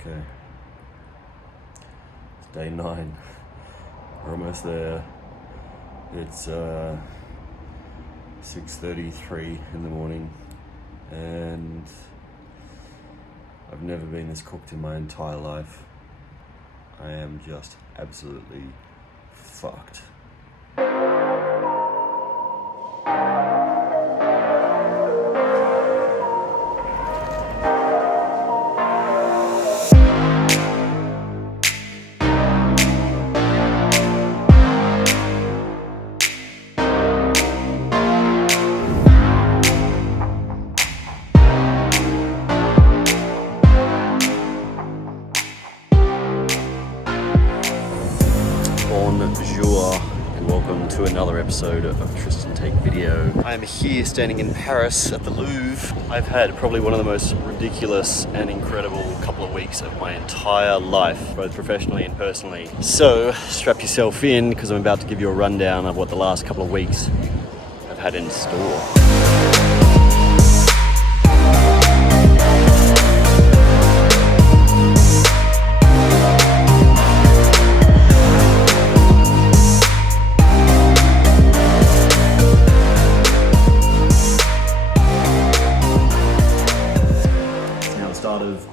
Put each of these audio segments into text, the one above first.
Okay, it's day 9. We're almost there. It's 6:33 in the morning, and I've never been this cooked in my entire life. I am just absolutely fucked. Bonjour and welcome to another episode of Tristan Take Video. I am here standing in Paris at the Louvre. I've had probably one of the most ridiculous and incredible couple of weeks of my entire life, both professionally and personally. So strap yourself in because I'm about to give you a rundown of what the last couple of weeks I've had in store.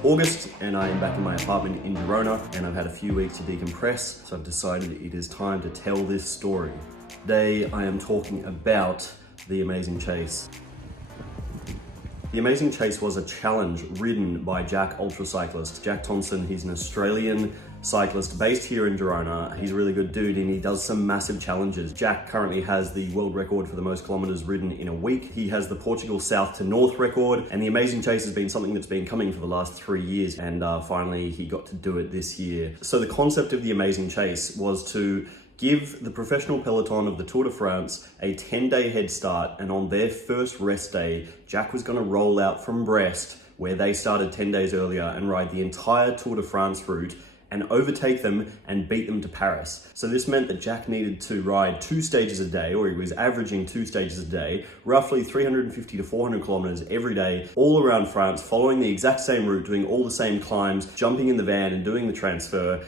August, and I am back in my apartment in Girona, and I've had a few weeks to decompress, so I've decided it is time to tell this story. Today I am talking about the Amazing Chase. The Amazing Chase was a challenge ridden by Jack ultracyclist. Jack Thompson, he's an Australian cyclist based here in Girona. He's a really good dude and he does some massive challenges. Jack currently has the world record for the most kilometers ridden in a week. He has the Portugal South to North record, and the Amazing Chase has been something that's been coming for the last 3 years, and finally he got to do it this year. So the concept of the Amazing Chase was to give the professional peloton of the Tour de France a 10-day head start, and on their first rest day, Jack was going to roll out from Brest, where they started 10 days earlier, and ride the entire Tour de France route and overtake them and beat them to Paris. So this meant that Jack needed to ride 2 stages a day, or he was averaging 2 stages a day, roughly 350 to 400 kilometers every day, all around France, following the exact same route, doing all the same climbs, jumping in the van and doing the transfer,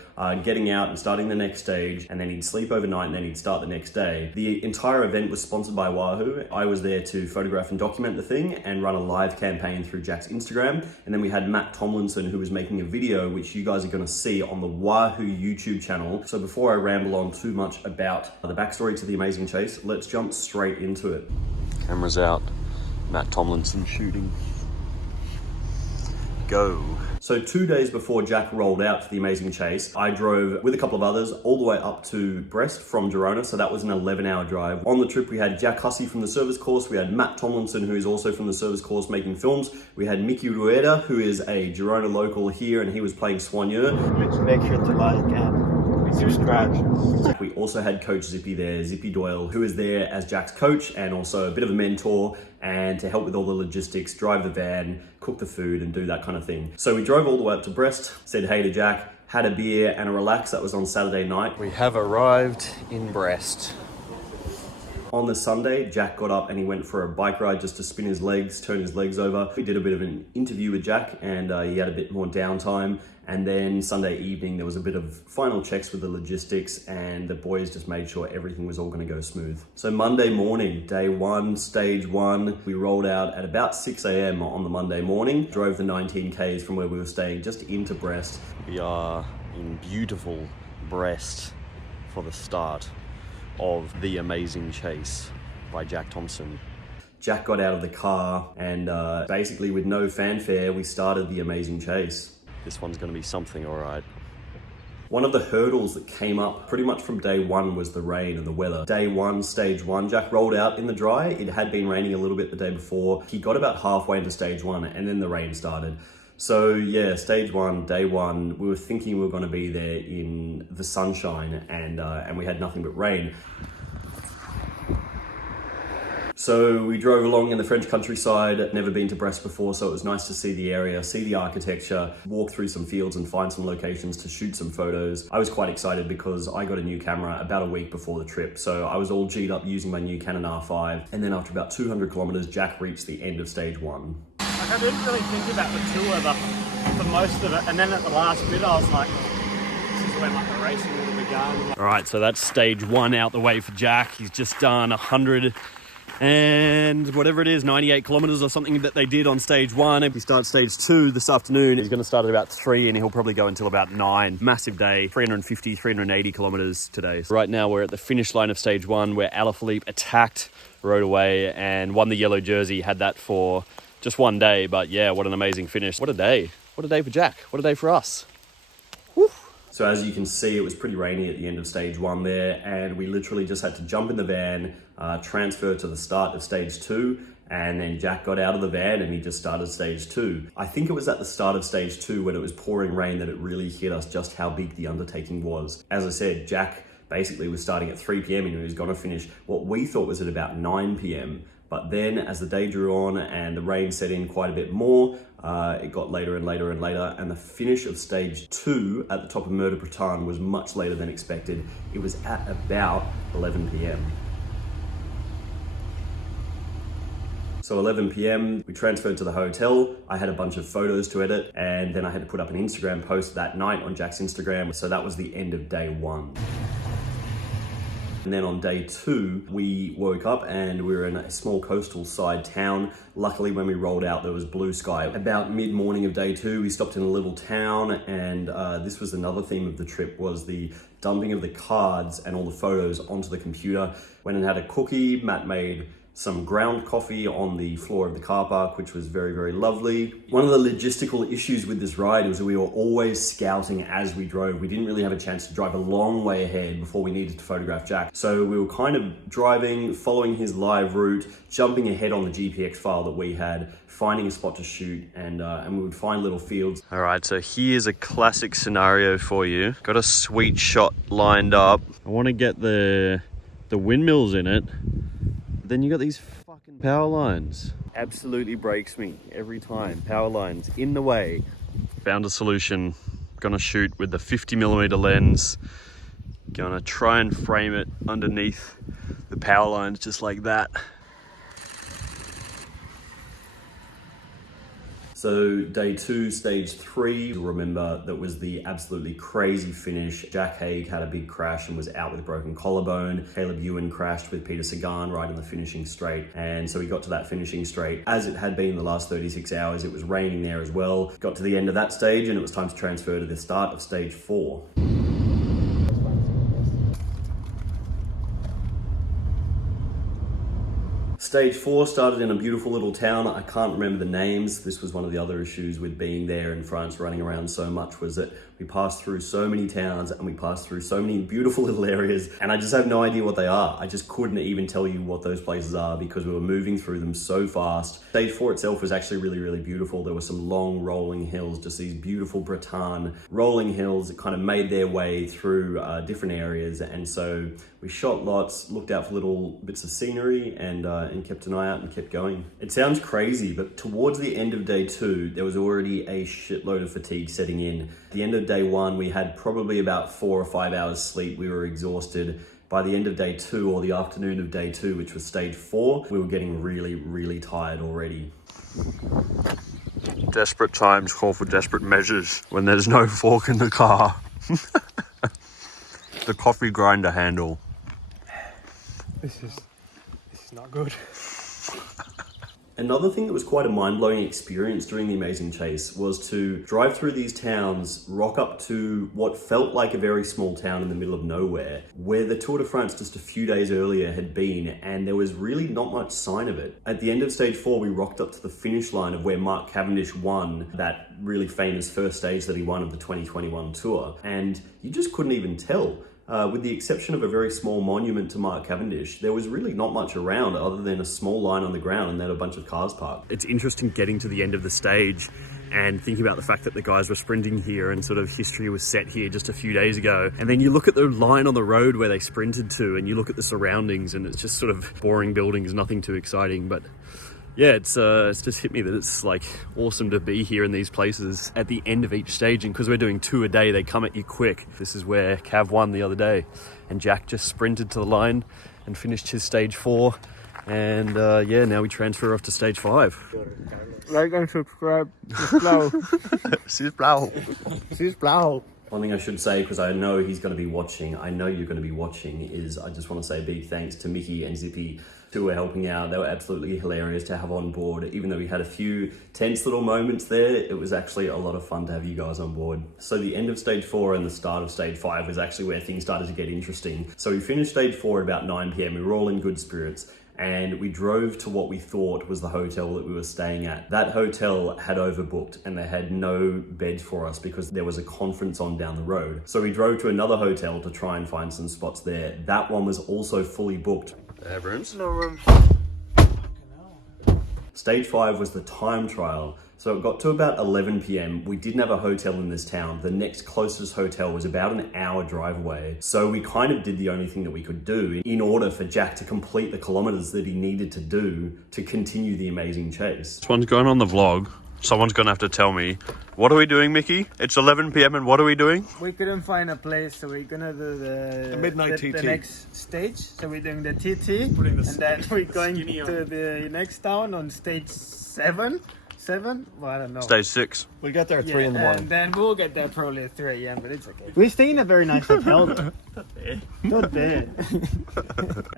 getting out and starting the next stage, and then he'd sleep overnight and then he'd start the next day. The entire event was sponsored by Wahoo. I was there to photograph and document the thing and run a live campaign through Jack's Instagram. And then we had Matt Tomlinson, who was making a video, which you guys are gonna see on the Wahoo YouTube channel. So before I ramble on too much about the backstory to the Amazing Chase, let's jump straight into it. Cameras out, Matt Tomlinson shooting. Go. So 2 days before Jack rolled out to the Amazing Chase, I drove with a couple of others all the way up to Brest from Girona. So that was an 11-hour drive. On the trip, we had Jack Hussey from the service course. We had Matt Tomlinson, who is also from the service course making films. We had Mickey Rueda, who is a Girona local here, and he was playing Soigneur. Make sure to like and subscribe. We also had Coach Zippy there, Zippy Doyle, who is there as Jack's coach and also a bit of a mentor, and to help with all the logistics, drive the van, cook the food, and do that kind of thing. So we drove all the way up to Brest, said hey to Jack, had a beer and a relax. That was on Saturday night. We have arrived in Brest. On the Sunday, Jack got up and he went for a bike ride just to spin his legs, turn his legs over. We did a bit of an interview with Jack, and he had a bit more downtime. And then Sunday evening, there was a bit of final checks with the logistics, and the boys just made sure everything was all gonna go smooth. So Monday morning, day 1, stage 1, we rolled out at about 6 a.m. on the Monday morning, drove the 19 Ks from where we were staying just into Brest. We are in beautiful Brest for the start of the Amazing Chase by Jack Thompson. Jack got out of the car and basically with no fanfare, we started the Amazing Chase. This one's gonna be something, all right. One of the hurdles that came up pretty much from day 1 was the rain and the weather. Day 1, stage 1, Jack rolled out in the dry. It had been raining a little bit the day before. He got about halfway into stage 1 and then the rain started. So yeah, stage 1, day 1, we were thinking we were gonna be there in the sunshine, and we had nothing but rain. So we drove along in the French countryside, never been to Brest before, so it was nice to see the area, see the architecture, walk through some fields and find some locations to shoot some photos. I was quite excited because I got a new camera about a week before the trip, so I was all G'd up using my new Canon R5, and then after about 200 kilometers, Jack reached the end of stage 1. I didn't really think about the tour, but for most of it, and then at the last bit I was like, this is when like the racing would have begun. All right, so that's stage 1 out the way for Jack. He's just done 100 and whatever it is, 98 kilometers or something that they did on stage 1. If he starts stage 2 this afternoon, he's going to start at about 3 and he'll probably go until about 9. Massive day, 350, 380 kilometers today. So right now we're at the finish line of stage 1 where Alaphilippe attacked, rode away and won the yellow jersey. Had that for just one day, but yeah, what an amazing finish. What a day. What a day for Jack. What a day for us. Woo. So as you can see, it was pretty rainy at the end of stage 1 there, and we literally just had to jump in the van, transfer to the start of stage 2, and then Jack got out of the van and he just started stage 2. I think it was at the start of stage 2 when it was pouring rain that it really hit us just how big the undertaking was. As I said, Jack basically was starting at 3 p.m. and he was going to finish what we thought was at about 9 p.m. But then as the day drew on and the rain set in quite a bit more, it got later and later and later, and the finish of stage 2 at the top of Mur de Bretagne was much later than expected. It was at about 11 p.m. So 11 p.m, we transferred to the hotel. I had a bunch of photos to edit, and then I had to put up an Instagram post that night on Jack's Instagram. So that was the end of day 1. And then on day 2, we woke up and we were in a small coastal side town. Luckily, when we rolled out, there was blue sky. About mid-morning of day 2, we stopped in a little town, and this was another theme of the trip, was the dumping of the cards and all the photos onto the computer. Went and had a cookie. Matt made some ground coffee on the floor of the car park, which was very, very lovely. One of the logistical issues with this ride was that we were always scouting as we drove. We didn't really have a chance to drive a long way ahead before we needed to photograph Jack. So we were kind of driving, following his live route, jumping ahead on the GPX file that we had, finding a spot to shoot, and we would find little fields. All right, so here's a classic scenario for you. Got a sweet shot lined up. I want to get the windmills in it. Then you got these fucking power lines. Absolutely breaks me every time. Power lines in the way. Found a solution. Gonna shoot with the 50mm lens. Gonna try and frame it underneath the power lines just like that. So day 2, stage 3, you'll remember that was the absolutely crazy finish. Jack Haig had a big crash and was out with a broken collarbone. Caleb Ewan crashed with Peter Sagan right in the finishing straight. And so we got to that finishing straight. As it had been the last 36 hours, it was raining there as well. Got to the end of that stage and it was time to transfer to the start of stage 4. Stage 4 started in a beautiful little town. I can't remember the names. This was one of the other issues with being there in France, running around so much, was that we passed through so many towns and we passed through so many beautiful little areas, and I just have no idea what they are. I just couldn't even tell you what those places are because we were moving through them so fast. Stage 4 itself was actually really, really beautiful. There were some long rolling hills, just these beautiful Bretagne rolling hills that kind of made their way through different areas. And so we shot lots, looked out for little bits of scenery, and kept an eye out and kept going. It sounds crazy, but towards the end of day 2, there was already a shitload of fatigue setting in. At the end of day 1, we had probably about 4 or 5 hours sleep. We were exhausted. By the end of day 2, or the afternoon of day 2, which was stage 4, we were getting really, really tired already. Desperate times call for desperate measures when there's no fork in the car. The coffee grinder handle. This is not good. Another thing that was quite a mind-blowing experience during the Amazing Chase was to drive through these towns, rock up to what felt like a very small town in the middle of nowhere, where the Tour de France just a few days earlier had been, and there was really not much sign of it. At the end of stage 4, we rocked up to the finish line of where Mark Cavendish won that really famous first stage that he won of the 2021 Tour, and you just couldn't even tell. With the exception of a very small monument to Mark Cavendish, there was really not much around other than a small line on the ground and then a bunch of cars parked. It's interesting getting to the end of the stage and thinking about the fact that the guys were sprinting here and sort of history was set here just a few days ago. And then you look at the line on the road where they sprinted to and you look at the surroundings and it's just sort of boring buildings, nothing too exciting. But yeah, it's just hit me that it's like awesome to be here in these places at the end of each stage, and because we're doing 2 a day, they come at you quick. This is where Cav won the other day, and Jack just sprinted to the line and finished his stage 4 And yeah, now we transfer off to stage 5. Like and subscribe. One thing I should say, because I know he's going to be watching, I know you're going to be watching, is I just want to say a big thanks to Mickey and Zippy who were helping out. They were absolutely hilarious to have on board. Even though we had a few tense little moments there, it was actually a lot of fun to have you guys on board. So the end of stage 4 and the start of stage 5 was actually where things started to get interesting. So we finished stage 4 at about 9 p.m. We were all in good spirits. And we drove to what we thought was the hotel that we were staying at. That hotel had overbooked and they had no beds for us because there was a conference on down the road. So we drove to another hotel to try and find some spots there. That one was also fully booked. They have rooms? No rooms. Stage 5 was the time trial. So it got to about 11 p.m. We didn't have a hotel in this town. The next closest hotel was about an hour drive away. So we kind of did the only thing that we could do in order for Jack to complete the kilometers that he needed to do to continue the amazing chase. This one's going on the vlog. Someone's going to have to tell me, what are we doing, Mickey? It's 11 p.m. and what are we doing? We couldn't find a place, so we're gonna do the midnight TT. The next stage. So we're doing the TT, and then we're going to the next town on stage 7. Well, I don't know. Stage 6. We got there at 3 in the morning. And then we'll get there probably at 3 a.m., but it's okay. We stay in a very nice hotel though. Not bad.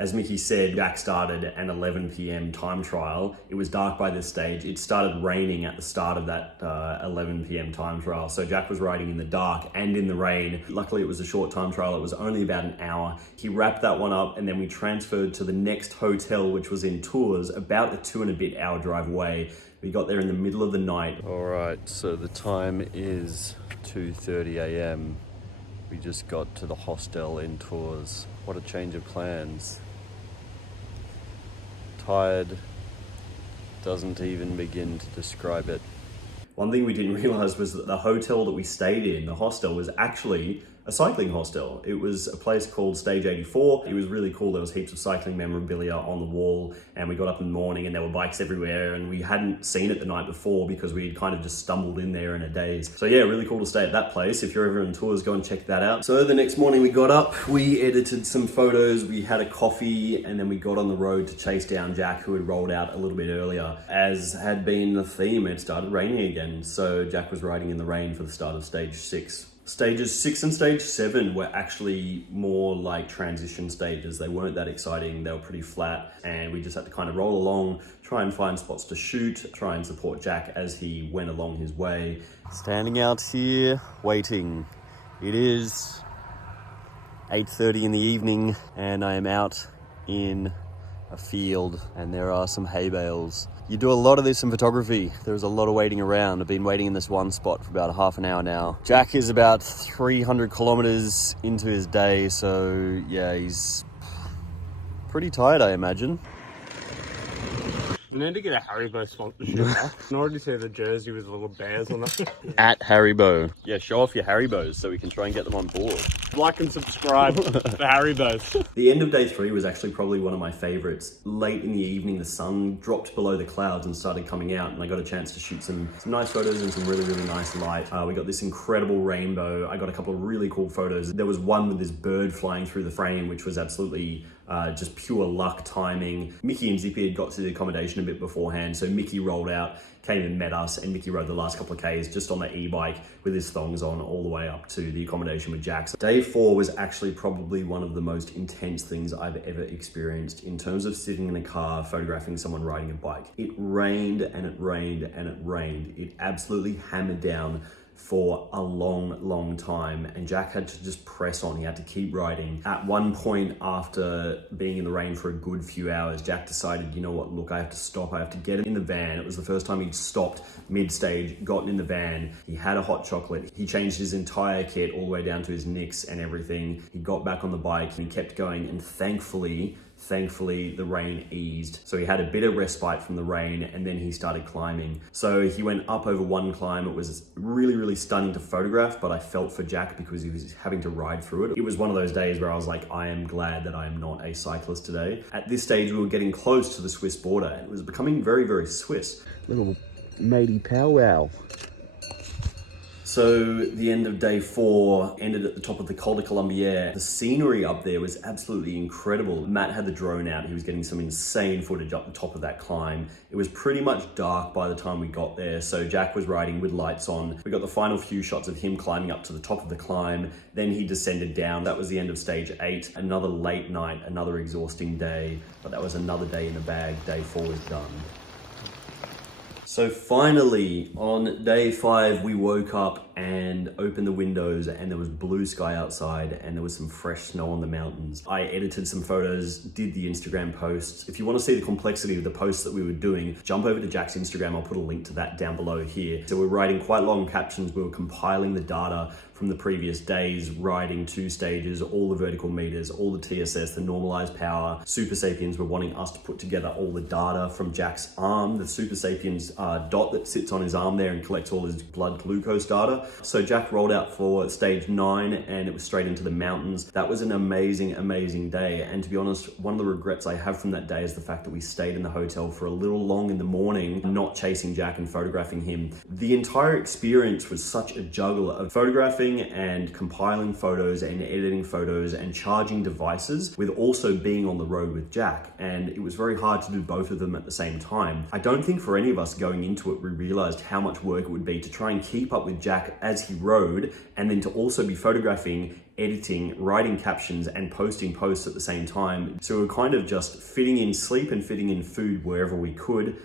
As Mickey said, Jack started an 11 p.m. time trial. It was dark by this stage. It started raining at the start of that 11 p.m. time trial. So Jack was riding in the dark and in the rain. Luckily, it was a short time trial. It was only about an hour. He wrapped that one up and then we transferred to the next hotel, which was in Tours, about a 2 and a bit hour drive away. We got there in the middle of the night. All right, so the time is 2:30 a.m. We just got to the hostel in Tours. What a change of plans. Tired doesn't even begin to describe it. One thing we didn't realize was that the hotel that we stayed in, the hostel, was actually a cycling hostel. It was a place called Stage 84. It was really cool. There was heaps of cycling memorabilia on the wall and we got up in the morning and there were bikes everywhere and we hadn't seen it the night before because we had kind of just stumbled in there in a daze. So yeah, really cool to stay at that place. If you're ever in Tours, go and check that out. So the next morning we got up, we edited some photos, we had a coffee, and then we got on the road to chase down Jack, who had rolled out a little bit earlier. As had been the theme, it started raining again. So Jack was riding in the rain for the start of stage 6. Stages 6 and stage 7 were actually more like transition stages. They weren't that exciting. They were pretty flat and we just had to kind of roll along, try and find spots to shoot, try and support Jack as he went along his way. Standing out here, waiting. It is 8:30 in the evening and I am out in a field and there are some hay bales. You do a lot of this in photography. There's a lot of waiting around. I've been waiting in this one spot for about half an hour now. Jack is about 300 kilometers into his day, so yeah, he's pretty tired, I imagine. You need to get a Haribo sponsorship. I can already see the jersey with little bears on it. At Haribo. Yeah, show off your Haribos so we can try and get them on board. Like and subscribe to Haribos. The end of day 3 was actually probably one of my favorites. Late in the evening, the sun dropped below the clouds and started coming out, and I got a chance to shoot some nice photos and some really, really nice light. We got this incredible rainbow. I got a couple of really cool photos. There was one with this bird flying through the frame, which was absolutely just pure luck timing. Mickey and Zippy had got to the accommodation a bit beforehand, so Mickey rolled out, came and met us, and Mickey rode the last couple of Ks just on the e-bike with his thongs on all the way up to the accommodation with Jack. So day 4 was actually probably one of the most intense things I've ever experienced in terms of sitting in a car photographing someone riding a bike. It rained and it rained and it rained. It absolutely hammered down for a long time, and Jack had to just press on. He had to keep riding. At one point, after being in the rain for a good few hours, Jack decided, you know what, look, I have to stop. I have to get in the van. It was the first time he'd stopped mid-stage, gotten in the van. He had a hot chocolate. He changed his entire kit all the way down to his nicks and everything. He got back on the bike and he kept going, and thankfully the rain eased. So he had a bit of respite from the rain and then he started climbing. So he went up over one climb. It was really stunning to photograph, but I felt for Jack because he was having to ride through it. It was one of those days where I was like, I am glad that I am not a cyclist today. At this stage, we were getting close to the Swiss border and it was becoming very Swiss. Little matey powwow. So the end of day 4 ended at the top of the Col de Colombière. The scenery up there was absolutely incredible. Matt had the drone out. He was getting some insane footage up the top of that climb. It was pretty much dark by the time we got there. So Jack was riding with lights on. We got the final few shots of him climbing up to the top of the climb. Then he descended down. That was the end of stage 8. Another late night, another exhausting day, but that was another day in the bag. Day 4 is done. So finally, on day 5, we woke up and opened the windows and there was blue sky outside and there was some fresh snow on the mountains. I edited some photos, did the Instagram posts. If you want to see the complexity of the posts that we were doing, jump over to Jack's Instagram. I'll put a link to that down below here. So we're writing quite long captions. We were compiling the data from the previous days, riding 2 stages, all the vertical meters, all the TSS, the normalized power. Super Sapiens were wanting us to put together all the data from Jack's arm, the Super Sapiens dot that sits on his arm there and collects all his blood glucose data. So Jack rolled out for stage 9 and it was straight into the mountains. That was an amazing, amazing day. And to be honest, one of the regrets I have from that day is the fact that we stayed in the hotel for a little long in the morning, not chasing Jack and photographing him. The entire experience was such a juggle of photographing and compiling photos and editing photos and charging devices, with also being on the road with Jack. And it was very hard to do both of them at the same time. I don't think for any of us going into it, we realized how much work it would be to try and keep up with Jack as he rode, and then to also be photographing, editing, writing captions and posting posts at the same time. So we were kind of just fitting in sleep and fitting in food wherever we could.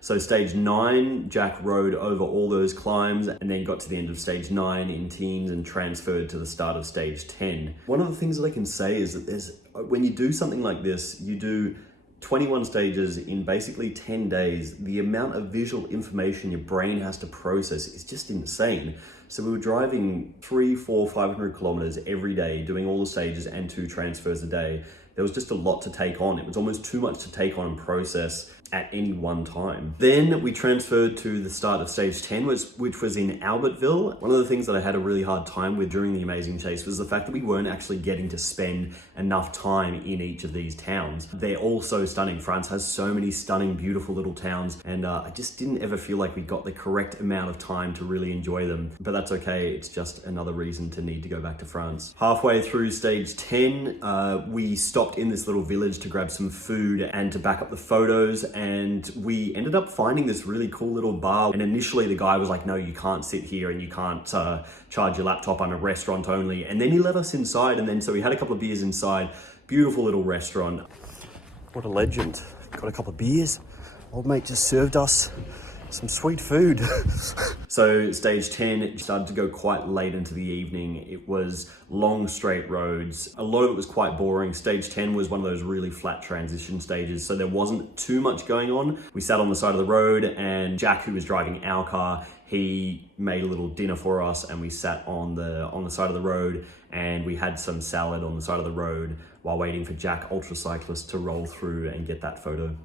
So stage 9, Jack rode over all those climbs and then got to the end of stage 9 in teams and transferred to the start of stage 10. One of the things that I can say is that when you do something like this, you do 21 stages in basically 10 days. The amount of visual information your brain has to process is just insane. So we were driving 300, 400, 500 kilometers every day, doing all the stages and 2 transfers a day. There was just a lot to take on. It was almost too much to take on and process at any one time. Then we transferred to the start of stage 10, which was in Albertville. One of the things that I had a really hard time with during the Amazing Chase was the fact that we weren't actually getting to spend enough time in each of these towns. They're all so stunning. France has so many stunning, beautiful little towns, and I just didn't ever feel like we got the correct amount of time to really enjoy them. But that's okay, it's just another reason to need to go back to France. Halfway through stage 10, we stopped in this little village to grab some food and to back up the photos, and we ended up finding this really cool little bar. And initially the guy was like, no, you can't sit here and you can't charge your laptop. I'm a restaurant only. And then he let us inside, and then so we had a couple of beers inside. Beautiful little restaurant. What a legend. Got a couple of beers. Old mate just served us some sweet food. So stage 10, it started to go quite late into the evening. It was long straight roads. A lot of it was quite boring. Stage 10 was one of those really flat transition stages, so there wasn't too much going on. We sat on the side of the road, and Jack, who was driving our car, he made a little dinner for us, and we sat on the side of the road and we had some salad on the side of the road while waiting for Jack Ultra Cyclist to roll through and get that photo.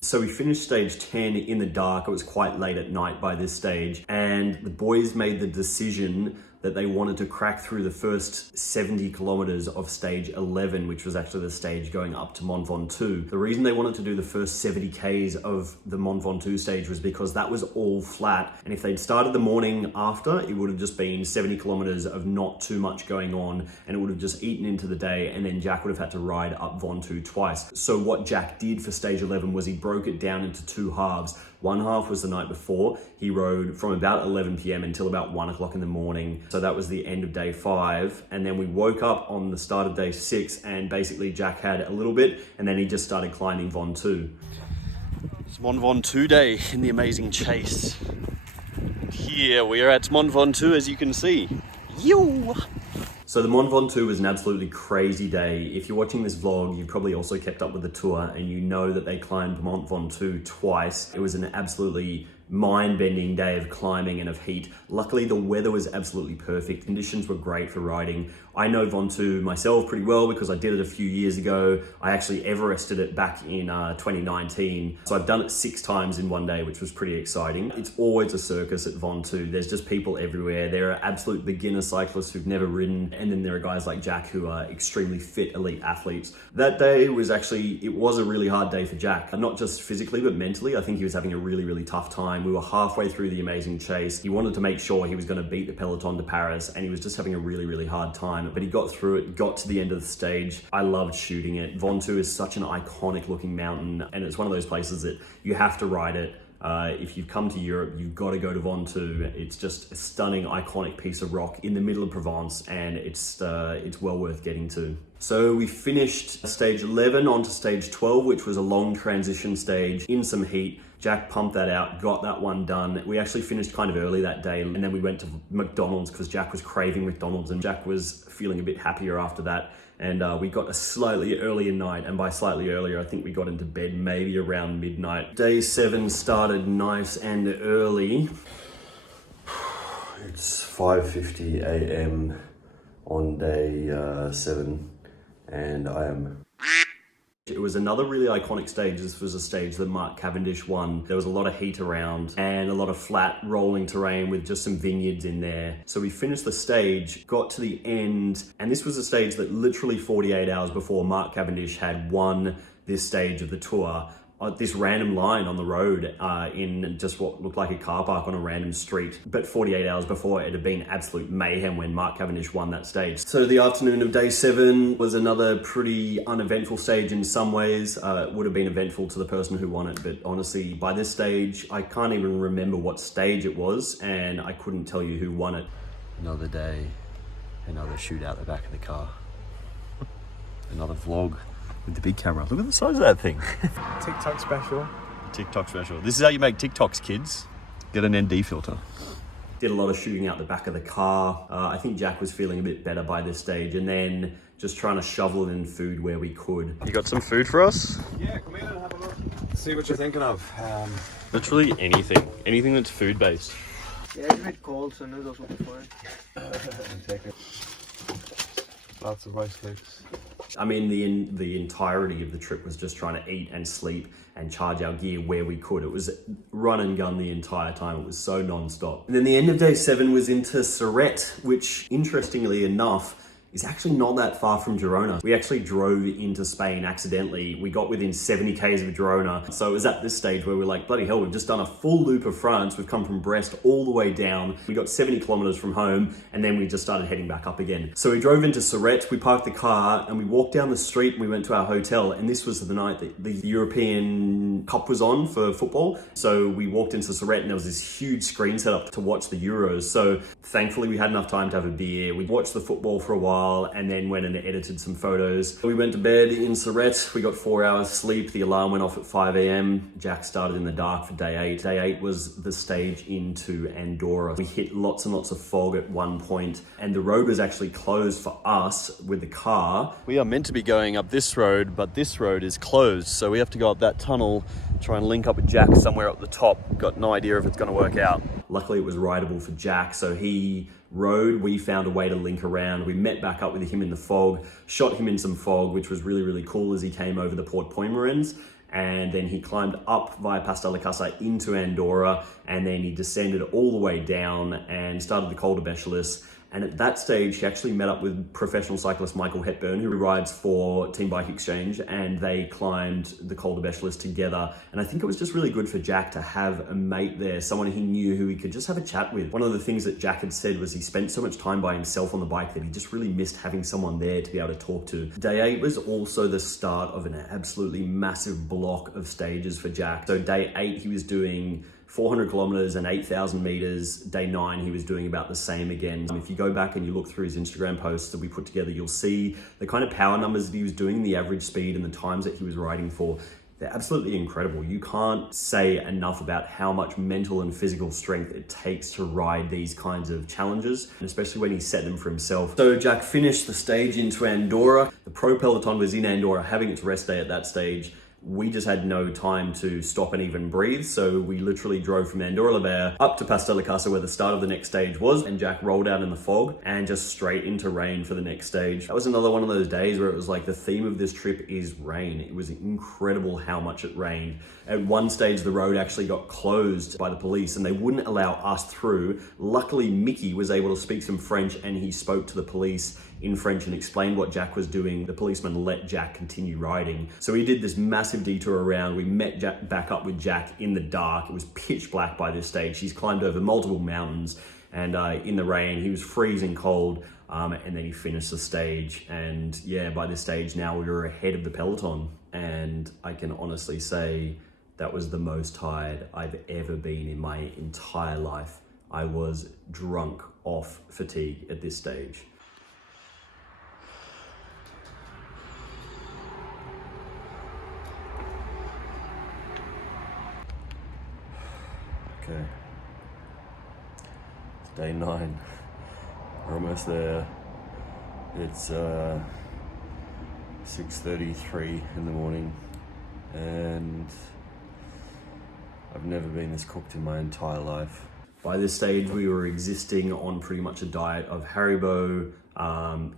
So we finished stage 10 in the dark. It was quite late at night by this stage, and the boys made the decision that they wanted to crack through the first 70 kilometers of stage 11, which was actually the stage going up to Mont Ventoux. The reason they wanted to do the first 70 Ks of the Mont Ventoux stage was because that was all flat. And if they'd started the morning after, it would have just been 70 kilometers of not too much going on, and it would have just eaten into the day, and then Jack would have had to ride up Ventoux twice. So what Jack did for stage 11 was he broke it down into 2 halves. One half was the night before. He rode from about 11 p.m. until about 1 o'clock in the morning. So that was the end of day 5. And then we woke up on the start of day 6, and basically Jack had a little bit, and then he just started climbing Ventoux. It's Mont Ventoux day in the Amazing Chase. Here we are at Mont Ventoux, as you can see. Yo! So the Mont Ventoux was an absolutely crazy day. If you're watching this vlog, you've probably also kept up with the tour, and you know that they climbed Mont Ventoux twice. It was an absolutely mind-bending day of climbing and of heat. Luckily, the weather was absolutely perfect. Conditions were great for riding. I know Ventoux myself pretty well because I did it a few years ago. I actually Everested it back in 2019. So I've done it 6 times in one day, which was pretty exciting. It's always a circus at Ventoux. There's just people everywhere. There are absolute beginner cyclists who've never ridden. And then there are guys like Jack who are extremely fit, elite athletes. That day was it was a really hard day for Jack. Not just physically, but mentally. I think he was having a really, really tough time. We were halfway through the amazing chase. He wanted to make sure he was going to beat the peloton to Paris, and he was just having a really, really hard time. But he got through it, got to the end of the stage. I loved shooting it. Ventoux is such an iconic looking mountain, and it's one of those places that you have to ride it. If you've come to Europe, you've got to go to Ventoux. It's just a stunning, iconic piece of rock in the middle of Provence, and it's well worth getting to. So we finished stage 11 onto stage 12, which was a long transition stage in some heat. Jack pumped that out, got that one done. We actually finished kind of early that day, and then we went to McDonald's because Jack was craving McDonald's, and Jack was feeling a bit happier after that. And we got a slightly earlier night, and by slightly earlier, I think we got into bed maybe around midnight. Day 7 started nice and early. It's 5:50 a.m. on day 7, and I am... It was another really iconic stage. This was a stage that Mark Cavendish won. There was a lot of heat around and a lot of flat rolling terrain with just some vineyards in there. So we finished the stage, got to the end, and this was a stage that literally 48 hours before Mark Cavendish had won this stage of the tour. This random line on the road in just what looked like a car park on a random street. But 48 hours before, it had been absolute mayhem when Mark Cavendish won that stage. So the afternoon of day 7 was another pretty uneventful stage in some ways. It would have been eventful to the person who won it, but honestly, by this stage, I can't even remember what stage it was, and I couldn't tell you who won it. Another day, another shoot out the back of the car. Another vlog with the big camera. Look at the size of that thing. TikTok special. TikTok special. This is how you make TikToks, kids. Get an ND filter. Did a lot of shooting out the back of the car. I think Jack was feeling a bit better by this stage, and then just trying to shovel in food where we could. You got some food for us? Yeah, come in and have a look. See what you're thinking of. Literally anything. Anything that's food based. Yeah, it's a bit cold, so noodles will be fine. Take it. Lots of rice cakes. I mean, the entirety of the trip was just trying to eat and sleep and charge our gear where we could. It was run and gun the entire time. It was so non-stop. And then the end of day 7 was into Serret, which interestingly enough is actually not that far from Girona. We actually drove into Spain accidentally. We got within 70 Ks of Girona. So it was at this stage where we're like, bloody hell, we've just done a full loop of France. We've come from Brest all the way down. We got 70 kilometers from home, and then we just started heading back up again. So we drove into Serret, we parked the car, and we walked down the street and we went to our hotel. And this was the night that the European Cup was on for football. So we walked into Serret and there was this huge screen set up to watch the Euros. So thankfully we had enough time to have a beer. We watched the football for a while, and then went and edited some photos. We went to bed in Serret. We got 4 hours sleep. The alarm went off at 5 a.m. Jack started in the dark for day 8. Day 8 was the stage into Andorra. We hit lots and lots of fog at one point, and the road was actually closed for us with the car. We are meant to be going up this road, but this road is closed, so we have to go up that tunnel, try and link up with Jack somewhere up the top. Got no idea if it's going to work out. Luckily it was rideable for Jack, so he rode. We found a way to link around. We met back up with him in the fog, shot him in some fog, which was really, really cool as he came over the Port Poimerens. And then he climbed up via Pastellacasa into Andorra, and then he descended all the way down and started the Col de Béchelis. And at that stage, he actually met up with professional cyclist Michael Hepburn, who rides for Team Bike Exchange, and they climbed the Col de Béchelis together. And I think it was just really good for Jack to have a mate there, someone he knew who he could just have a chat with. One of the things that Jack had said was he spent so much time by himself on the bike that he just really missed having someone there to be able to talk to. Day 8 was also the start of an absolutely massive block of stages for Jack. So day 8, he was doing 400 kilometers and 8,000 meters. Day 9, he was doing about the same again. If you go back and you look through his Instagram posts that we put together, you'll see the kind of power numbers that he was doing, the average speed and the times that he was riding for. They're absolutely incredible. You can't say enough about how much mental and physical strength it takes to ride these kinds of challenges, and especially when he set them for himself. So Jack finished the stage into Andorra. The pro peloton was in Andorra having its rest day at that stage. we just had no time to stop and even breathe. So we literally drove from Andorra-la-Vella up to Pastellicasa where the start of the next stage was, and Jack rolled out in the fog and just straight into rain for the next stage. That was another one of those days where it was like the theme of this trip is rain. It was incredible how much it rained. At one stage, the road actually got closed by the police and they wouldn't allow us through. Luckily, Mickey was able to speak some French and he spoke to the police in French and explained what Jack was doing. The policeman let Jack continue riding. So we did this massive detour around. We met Jack, back up with Jack in the dark. It was pitch black by this stage. He's climbed over multiple mountains and in the rain, he was freezing cold. And then he finished the stage. And yeah, by this stage now we were ahead of the peloton. And I can honestly say that was the most tired I've ever been in my entire life. I was drunk off fatigue at this stage. Okay, it's day 9. We're almost there. It's 6:33 in the morning, and I've never been this cooked in my entire life. By this stage, we were existing on pretty much a diet of Haribo,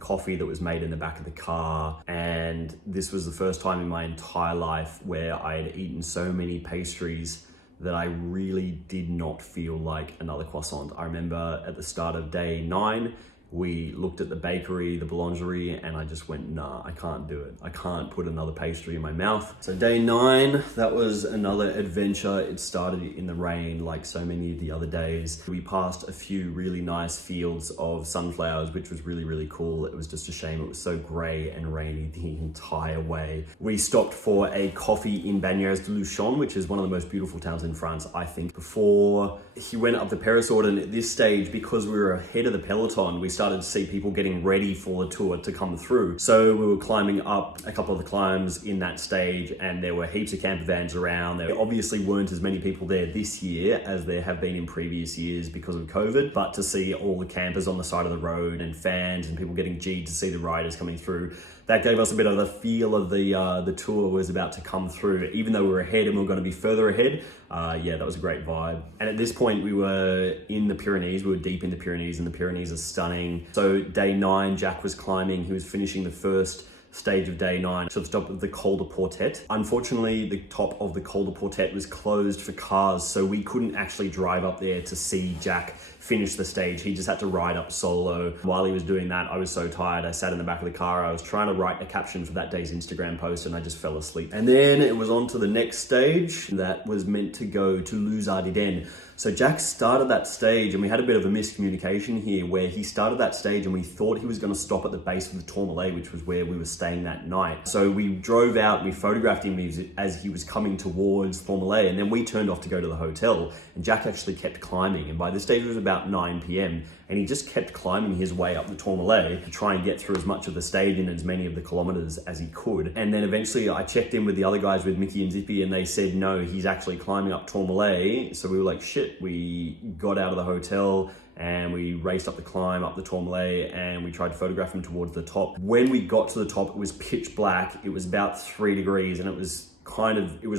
coffee that was made in the back of the car, and this was the first time in my entire life where I had eaten so many pastries that I really did not feel like another croissant. I remember at the start of day 9, we looked at the bakery, the boulangerie, and I just went, nah, I can't do it. I can't put another pastry in my mouth. So day 9, that was another adventure. It started in the rain like so many of the other days. We passed a few really nice fields of sunflowers, which was really, really cool. It was just a shame it was so gray and rainy the entire way. We stopped for a coffee in Bagnères de Luchon, which is one of the most beautiful towns in France, I think. Before he went up the Périssord, and at this stage, because we were ahead of the peloton, we started to see people getting ready for the tour to come through. So we were climbing up a couple of the climbs in that stage, and there were heaps of camper vans around. There obviously weren't as many people there this year as there have been in previous years because of COVID, but to see all the campers on the side of the road and fans and people getting G'd to see the riders coming through, that gave us a bit of the feel of the tour was about to come through. Even though we were ahead and we were going to be further ahead, yeah, that was a great vibe. And at this point, we were in the Pyrenees. We were deep in the Pyrenees, and the Pyrenees are stunning. So day 9, Jack was climbing. He was finishing the first stage of day 9 to the top of the Col de Portet. Unfortunately, the top of the Col de Portet was closed for cars, so we couldn't actually drive up there to see Jack finish the stage. He just had to ride up solo. While he was doing that, I was so tired. I sat in the back of the car. I was trying to write a caption for that day's Instagram post, and I just fell asleep. And then it was on to the next stage that was meant to go to Les Ardennes. So Jack started that stage, and we had a bit of a miscommunication here where he started that stage and we thought he was going to stop at the base of the Tourmalet, which was where we were staying that night. So we drove out, we photographed him as he was coming towards Tourmalet, and then we turned off to go to the hotel, and Jack actually kept climbing. And by this stage it was about 9 p.m. and he just kept climbing his way up the Tourmalet to try and get through as much of the stage and as many of the kilometers as he could. And then eventually I checked in with the other guys, with Mickey and Zippy, and they said, no, he's actually climbing up Tourmalet. So we were like, shit. We got out of the hotel and we raced up the climb up the Tourmalet, and we tried to photograph him towards the top. When we got to the top, it was pitch black. It was about 3 degrees, and it was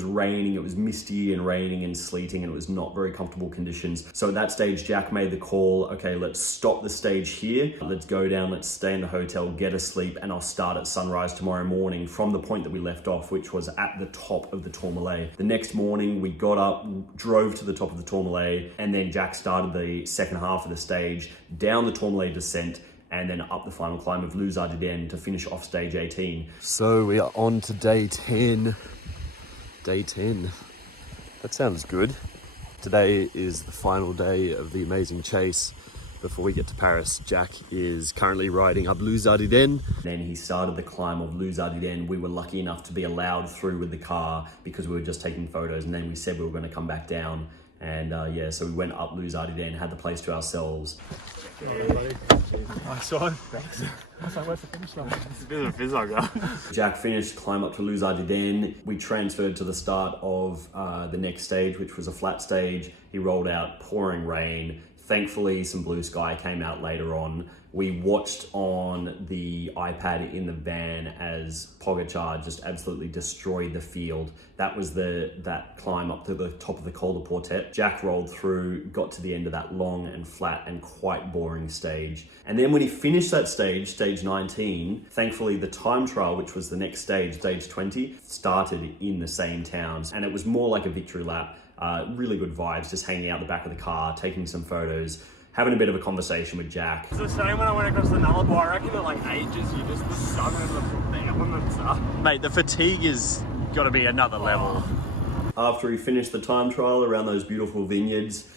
raining, it was misty and raining and sleeting, and it was not very comfortable conditions. So at that stage, Jack made the call, okay, let's stop the stage here. Let's go down, let's stay in the hotel, get a sleep, and I'll start at sunrise tomorrow morning from the point that we left off, which was at the top of the Tourmalet. The next morning, we got up, drove to the top of the Tourmalet, and then Jack started the second half of the stage, down the Tourmalet descent, and then up the final climb of Les Ardennes to finish off stage 18. So we are on to day 10. Day 10. That sounds good. Today is the final day of the amazing chase before we get to Paris. Jack is currently riding up Les Ardennes. Then he started the climb of Les Ardennes. We were lucky enough to be allowed through with the car because we were just taking photos, and then we said we were going to come back down. And yeah, so we went up Les Ardennes, had the place to ourselves. Nice one. Thanks. Where's the finish line? It's a bit of a fizz, I go. Jack finished, climb up to Les Ardennes. We transferred to the start of the next stage, which was a flat stage. He rolled out, pouring rain, Thankfully, some blue sky came out later on. We watched on the iPad in the van as Pogačar just absolutely destroyed the field. That was that climb up to the top of the Col de Portet. Jack rolled through, got to the end of that long and flat and quite boring stage. And then when he finished that stage, stage 19, thankfully the time trial, which was the next stage, stage 20, started in the same towns. And it was more like a victory lap. Really good vibes, just hanging out the back of the car, taking some photos, having a bit of a conversation with Jack. It's the same when I went across the Nullarbor. I reckon in like ages you just summon the elements up. Mate, the fatigue is got to be another level. After we finished the time trial around those beautiful vineyards,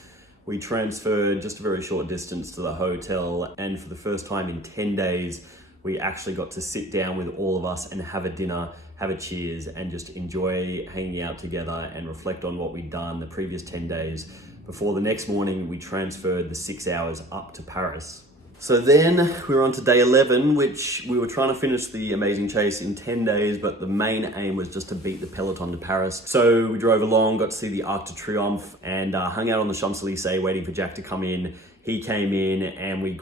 we transferred just a very short distance to the hotel, and for the first time in 10 days, we actually got to sit down with all of us and have a dinner, have a cheers, and just enjoy hanging out together and reflect on what we'd done the previous 10 days before the next morning we transferred the 6 hours up to Paris. So then we were on to day 11, which we were trying to finish the amazing chase in 10 days, but the main aim was just to beat the peloton to Paris. So we drove along, got to see the Arc de Triomphe, and hung out on the Champs-Élysées waiting for Jack to come in. He came in and we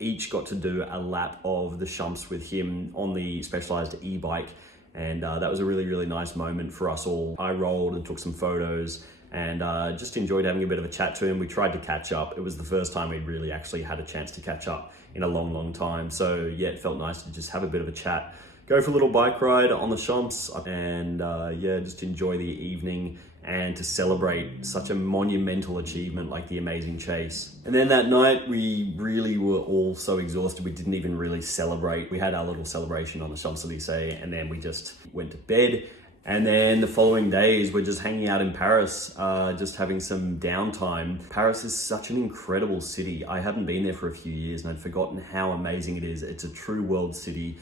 each got to do a lap of the Champs with him on the Specialized e-bike. And that was a really, really nice moment for us all. I rolled and took some photos and just enjoyed having a bit of a chat to him. We tried to catch up. It was the first time we'd really actually had a chance to catch up in a long, long time. So yeah, it felt nice to just have a bit of a chat, go for a little bike ride on the Champs, and yeah, just enjoy the evening and to celebrate such a monumental achievement like the amazing chase. And then that night, we really were all so exhausted, we didn't even really celebrate. We had our little celebration on the Champs-Élysées, and then we just went to bed. And then the following days, we're just hanging out in Paris, just having some downtime. Paris is such an incredible city. I haven't been there for a few years and I'd forgotten how amazing it is. It's a true world city.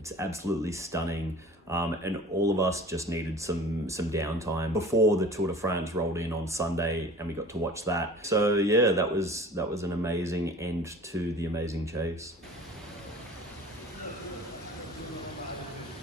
It's absolutely stunning. And all of us just needed some downtime before the Tour de France rolled in on Sunday, and we got to watch that. So yeah, that was an amazing end to the amazing chase.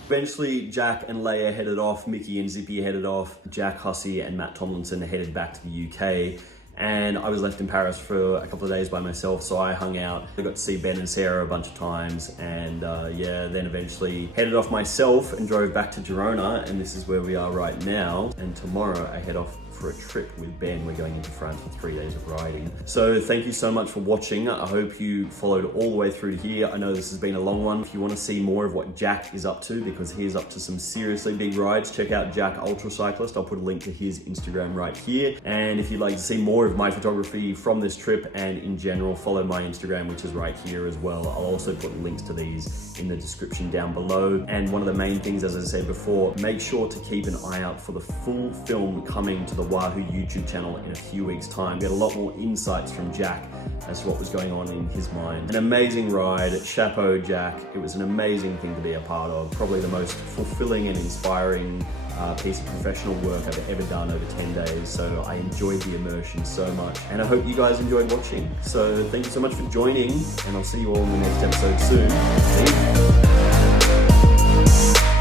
Eventually, Jack and Leia headed off, Mickey and Zippy headed off, Jack Hussey and Matt Tomlinson headed back to the UK, and I was left in Paris for a couple of days by myself, so I hung out. I got to see Ben and Sarah a bunch of times, and yeah, then eventually headed off myself and drove back to Girona, and this is where we are right now. And tomorrow I head off for a trip with Ben. We're going into France for 3 days of riding. So thank you so much for watching. I hope you followed all the way through to here. I know this has been a long one. If you want to see more of what Jack is up to, because he's up to some seriously big rides, check out Jack Ultra Cyclist. I'll put a link to his Instagram right here. And if you'd like to see more of my photography from this trip and in general, follow my Instagram, which is right here as well. I'll also put links to these in the description down below. And one of the main things, as I said before, make sure to keep an eye out for the full film coming to the Wahoo YouTube channel in a few weeks' time. Get a lot more insights from Jack as to what was going on in his mind. An amazing ride, chapeau Jack. It was an amazing thing to be a part of. Probably the most fulfilling and inspiring piece of professional work I've ever done over 10 days. So I enjoyed the immersion so much, and I hope you guys enjoyed watching. So thank you so much for joining, and I'll see you all in the next episode soon. See you.